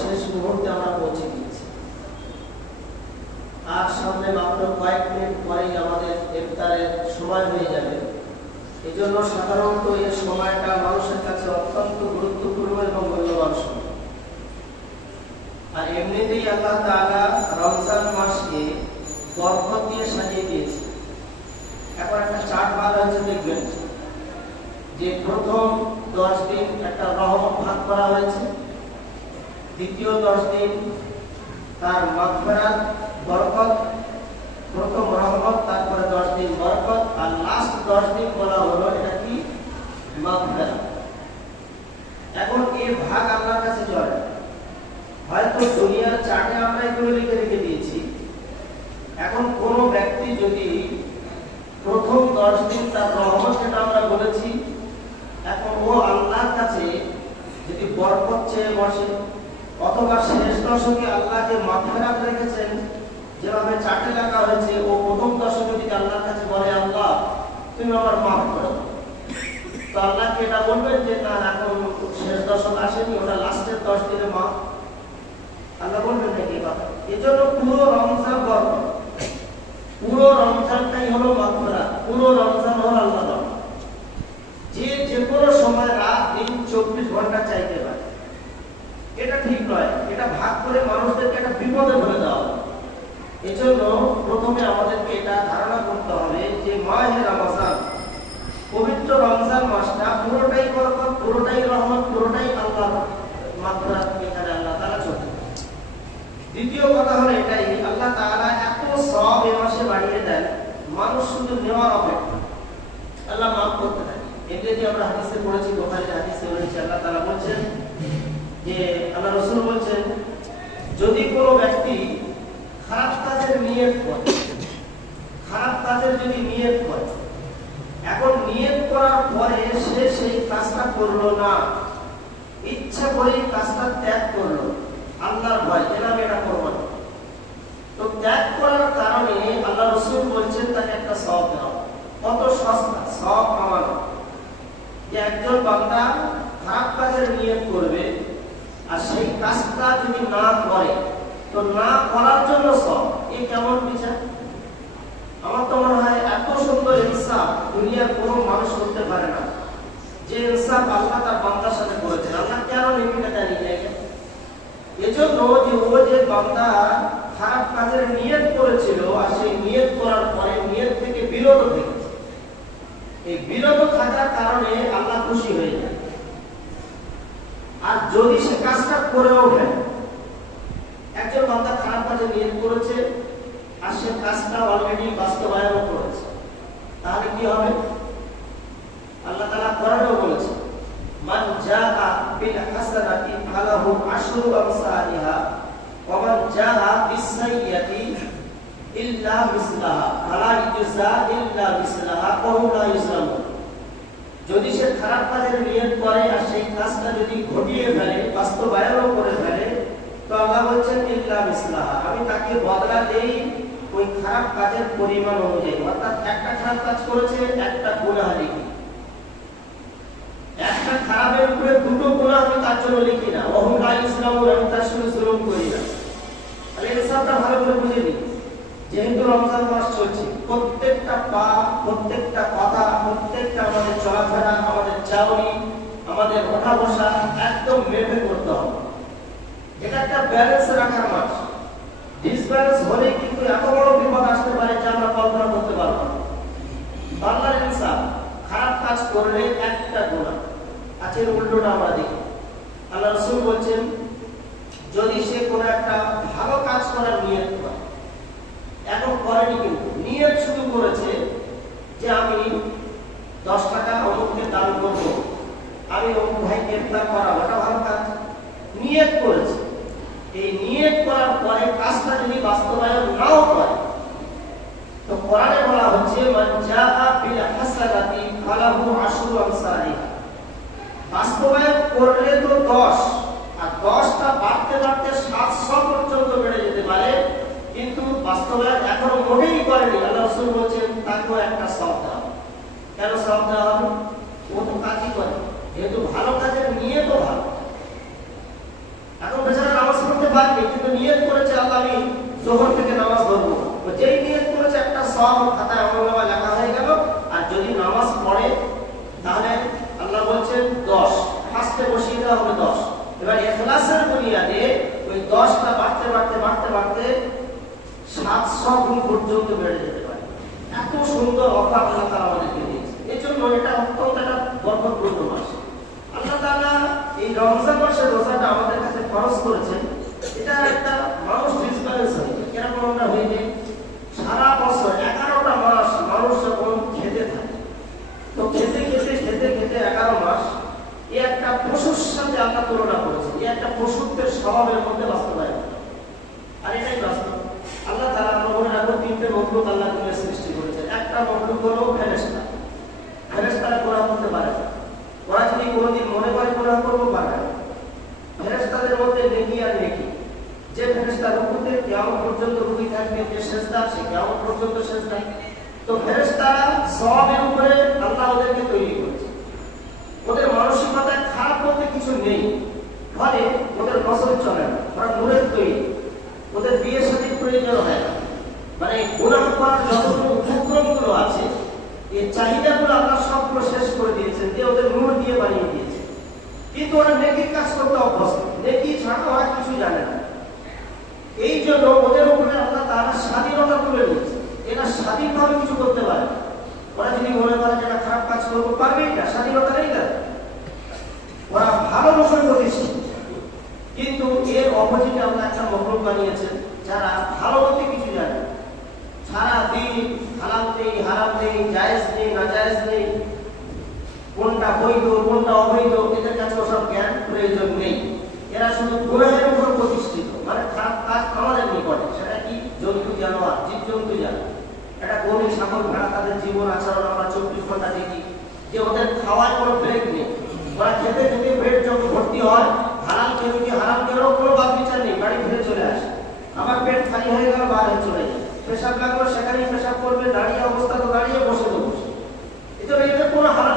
শেষ মুহূর্তে আমরা পৌঁছে গিয়েছি। আর সামনে মাত্র কয়েক মিনিট পরেই আমাদের ইফতারের সময় হয়ে যাবে। এই জন্য সাধারণত এই সময়টা মানুষের কাছে অত্যন্ত গুরুত্বপূর্ণ এবং মূল্যবান সময়। আর এমনিতেই আল্লাহ তাআলা রমজান মাসকে বরকত দিয়ে সাজিয়ে দিয়েছে। এখন একটা চার্ট ভাগ হয়েছে, দেখবেন যে প্রথম 10 দিন একটা রহমত ভাগ করা হয়েছে, দ্বিতীয় 10 দিন তার মাগফিরাত বরকত, প্রথম রহমত, তারপরে 10 দিন বরকত, আর লাস্ট 10 দিন বলা হলো এটা কি মাগফিরাত। এখন এই ভাগ আল্লাহর কাছে চলে। হয়তো দুনিয়ার চার্টে আমরা এগুলো লিখে রেখে দিয়েছি। এখন কোন ব্যক্তি যদি প্রথম 10 দিন তার রহমত যেটা আমরা বলেছি, এখন ও আল্লাহর কাছে যদি বরকত চেয়ে বসে, অথবা শেষ দশকে আল্লাহ যে মাগফিরাত রেখেছেন যেভাবে চার্টে লেখা হয়েছে, ও প্রথম দশকে যদি আল্লাহর কাছে বলে আল্লাহ তুমি আমার মাফ করো, তো আল্লাহকে এটা বলবেন যে না এখন শেষ দশক আসেনি, ওটা লাস্টের 10 দিনে মাফ, আল্লাহ বলবেন নাকি কথা? এই জন্য পুরো রমজান বরকত, পুরো রমজানটাই হলো মাগফিরাত, পুরো রমজান হলো আল্লাহ দান। যে কোনো সময় রাত দিন 24 ঘন্টা চাইতে পারে, এটা ঠিক নয়। এটা ভাগ করে মানুষদেরকে একটা বিপদে ফেলে দেওয়া হবে। এই জন্য প্রথমে আমাদেরকে এটা ধারণা করতে হবে যে মাহে রমজান, পবিত্র রমজান মাসটা পুরোটাই বরকত, পুরোটাই রহমত, পুরোটাই আল্লাহর মাগফিরাত, এখানে আল্লাহ তাআলা চলছে। দ্বিতীয় কথা হলো এটাই, আল্লাহ তাআলা এত সওয়াব এই মাসে বাড়িয়ে দেন, মানুষ শুধু নেওয়ার অপেক্ষা, আল্লাহ মাফ করতে থাকে। এমনিতে আমরা হাদিসে পড়েছি, বুখারীর হাদিসে বলেছে আল্লাহ তাআলা বলছেন যে আল্লাহ রাসূল বলছেন যদি কোনো ব্যক্তি খারাপ কাজের নিয়ত করে, খারাপ কাজের যদি নিয়ত করে, এখন নিয়ত করার পরে সে সেই কাজটা করলো না, ইচ্ছা করে কাজটা ত্যাগ করলো, আল্লাহর ভয় যেন আমি এটা করবো না, তো ত্যাগ করার কারণে আল্লাহ রাসূল বলছেন তাকে একটা সওয়াব দাও। কত সস্তা সওয়াব কামানো, যে একজন বান্দা খারাপ কাজের নিয়ত করবে আর সেই কাজটা যদি না করে, তো না করার জন্য সওয়াব। এই কেমন বিচার? আমার তো মনে হয় এত সুন্দর ইনসাফ দুনিয়ার কোনো মানুষ করতে পারে না, যে ইনসাফ আল্লাহ তার বান্দার সাথে করেছেন। আল্লাহ কেন নেকিটা জানিয়ে গেছে? এজন্য যে ও যে বান্দা খারাপ কাজের নিয়ত করেছিল আর সেই নিয়ত করার পরে নিয়ত থেকে বিরত থেকেছে, এই বিরত থাকার কারণে আল্লাহ খুশি হয়ে যায়। আর যদি সে কাজটা করেও ফেলে, একজন বান্দা খারাপ কাজে নিয়ত করেছে আর সে কাজটা অলরেডি বাস্তবায়ন করেছে, তাহলে কি হবে? আল্লাহ তাআলা কোরআনেও বলেছে মান জাআ বিল হাসানাতি ফালাহু আশরু আমসালিহা ওয়া মান জাআ বিস সাইয়্যাতি ইল্লা মিসলাহা ফালা ইউজা ইল্লা মিসলাহা ওয়া হুম লা ইউজলামুন। যদি সে খারাপ কাজের নিয়ত করে আর সেই কাজটা যদি ঘটিয়ে ফেলে, বাস্তবায়ন করে ফেলে, তো আল্লাহ বলছেন ইল্লা মিসলাহা, আমি তাকে বদলা দেই ওই খারাপ কাজের পরিমাণ অনুযায়ী। অর্থাৎ একটা খারাপ কাজ করেছে, একটা গুনাহ লিখি, একটা খারাপের উপরে দুটো গুনাহ আমি তার জন্য লিখি না, ওয়া হুম লা ইউজলামুন, আমি তার সঙ্গে জুলুম করি না। তাহলে ইনসাফটা ভালো করে বুঝে নিন। যেহেতু রমজান মাস চলছে, প্রত্যেকটা পা, প্রত্যেকটা কথা, প্রত্যেকটা আমাদের চলাফেরা, আমাদের চাউনি, আমাদের ওঠা বসা একদম মেপে করতে হবে। এটা একটা ব্যালেন্স রাখার মাস। ডিসব্যালেন্স হলে কিন্তু এত বড় বিপদ আসতে পারে যা আমরা কল্পনা করতে পারবো না। বাংলার ইনসাফ, খারাপ কাজ করলে একটা গুনাহ, আজকের উল্টোটা আমরা দেখি। আল্লাহ রাসূল বলছেন যদি সে কোনো একটা ভালো কাজ করার নিয়ত করে, এখন করেনি কিন্তু নিয়ত শুধু করেছে যে আমি 10 টাকা অমুককে দান করবো, আমি অমুক ভাইকে ইফতার করাবো, এটা ভালো কাজ, নিয়ত করেছে। এই নিয়ত করার পরে কাজটা যদি বাস্তবায়ন নাও করে, তো কোরআনে বলা হচ্ছে মান জাআ বিল হাসানাতি ফালাহু আশরু আমসালিহা। বাস্তবায়ন করলে তো 10, আর 10টা বাড়তে বাড়তে 700 পর্যন্ত বেড়ে যেতে পারে, কিন্তু বাস্তবায়ন এখনো মোটেই করেনি। আল্লাহ রাসূল বলেন তাকেও একটা সওয়াব দাও। কেন সওয়াব দেওয়া হবে? ও তো কাজই করে, যেহেতু ভালো কাজের নিয়ত ভালো। এখন বেচারা যেই নিয়ত করেছে একটা সওয়াব খাতায় আমলনামায় লেখা হয়ে গেল। আর যদি নামাজ পড়ে তাহলে আল্লাহ বলছেন 10, ফার্স্টে বসিয়ে দেওয়া হবে 10। এবার ইখলাসের বুনিয়াদে ওই 10টা বাড়তে বাড়তে বাড়তে বাড়তে 700 গুণ পর্যন্ত বেড়ে যেতে পারে। এত সুন্দর অফার আল্লাহ তাআলা আমাদেরকে দিয়েছে। এজন্য এটা অত্যন্ত একটা বরকতপূর্ণ মাস। আল্লাহ তাআলা এই রমজান মাসের রোজাটা আমাদের কাছে ফরজ করেছেন। এটা একটা মানুষ ডিসব্যালেন্স হয়। কেরকম আমরা হয়ে যায়, সারা বছর 11টা মাস মানুষ যখন খেতে থাকে, তো খেতে খেতে খেতে খেতে 11 মাস এই একটা পশুর সাথে আল্লাহ তুলনা করেছে। এই একটা পশুত্বের স্বভাবের মধ্যে বাস্তবায়ন। আর এটাই বাস্তব। আল্লাহ তাআলা মনে রাখো 3টে মখলুক আল্লাহ দুনিয়ায় সৃষ্টি করেছেন। একটা মখলুক হলো ফেরেশতা। ফেরেশতারা গুনাহ করতে পারে না। ওরা যদি কোনোদিন মনে করে গুনাহ করবো পারে না। ফেরেশতাদের মধ্যে নেকি আর নেকি। যে ফেরেশতা রুকুতে কিয়ামত পর্যন্ত রুকুই থাকবে, যে সেজদা সে কিয়ামত পর্যন্ত সেজদা। তো ফেরেশতারা সওয়াবের উপরে আল্লাহ ওদেরকে তৈরি করেছে। ওদের মানসিকতায় খারাপ বলতে কিছু নেই, ফলে ওদের নজর চলে না। ওরা নূরের তৈরি, ওদের বিয়ের সাথে প্রয়োজন হয় না। মানে গুনাহ করার যতগুলো উপক্রমগুলো আছে, এই চাহিদাগুলো আল্লাহ সবগুলো শেষ করে দিয়েছেন, দিয়ে ওদের নূর দিয়ে বানিয়ে দিয়েছে। কিন্তু ওরা নেকির কাজ করতে অভ্যস্ত, নেকি ছাড়া ওরা কিছু জানে না। এই জন্য ওদের উপরে আল্লাহ তাআলা স্বাধীনতা তুলে দিয়েছে। এরা স্বাধীনভাবে কিছু করতে পারে। ওরা যদি মনে করে যে একটা খারাপ কাজ করবো, পারবেই না, স্বাধীনতা নেই না। ওরা ভালো লোকের প্রতিষ্ঠিত। কিন্তু এর অপোজিটে আমরা একটা মখলুক বানিয়েছেন যারা ভালো বলতে কিছু জানে না। সারা দিন হালাল নেই, হারাম নেই, জায়েজ নেই, নাজায়েজ নেই, কোনটা বৈধ কোনটা অবৈধ এদের কাছে ওসব জ্ঞান প্রয়োজন নেই। এরা শুধু গুনাহের উপর প্রতিষ্ঠিত। মানে খারাপ কাজ আমাদের নিয়ে করে, সেটা কি জন্তু জানোয়ার, জীবজন্তু জানোয়ার। একটা গরু, ছাগল, ভেড়া, তাদের জীবন আচরণ আমরা 24 ঘন্টা দেখি, যে ওদের খাওয়ার কোনো ব্রেক নেই। ওরা খেতে খেতে পেট যখন ভর্তি হয়, হারাম খেলো কি হারাম খেলো কোনো বাদ বিচার নেই, বাড়ি ফিরে চলে আসে। আমার পেট খালি হয়ে গেল, বাইরে চলে যায়। পেশাব লাগলো সেখানেই পেশাব করবে, দাঁড়িয়ে অবস্থা তো দাঁড়িয়ে, বসে তো বসে। এই জন্য এদের কোনো হারাম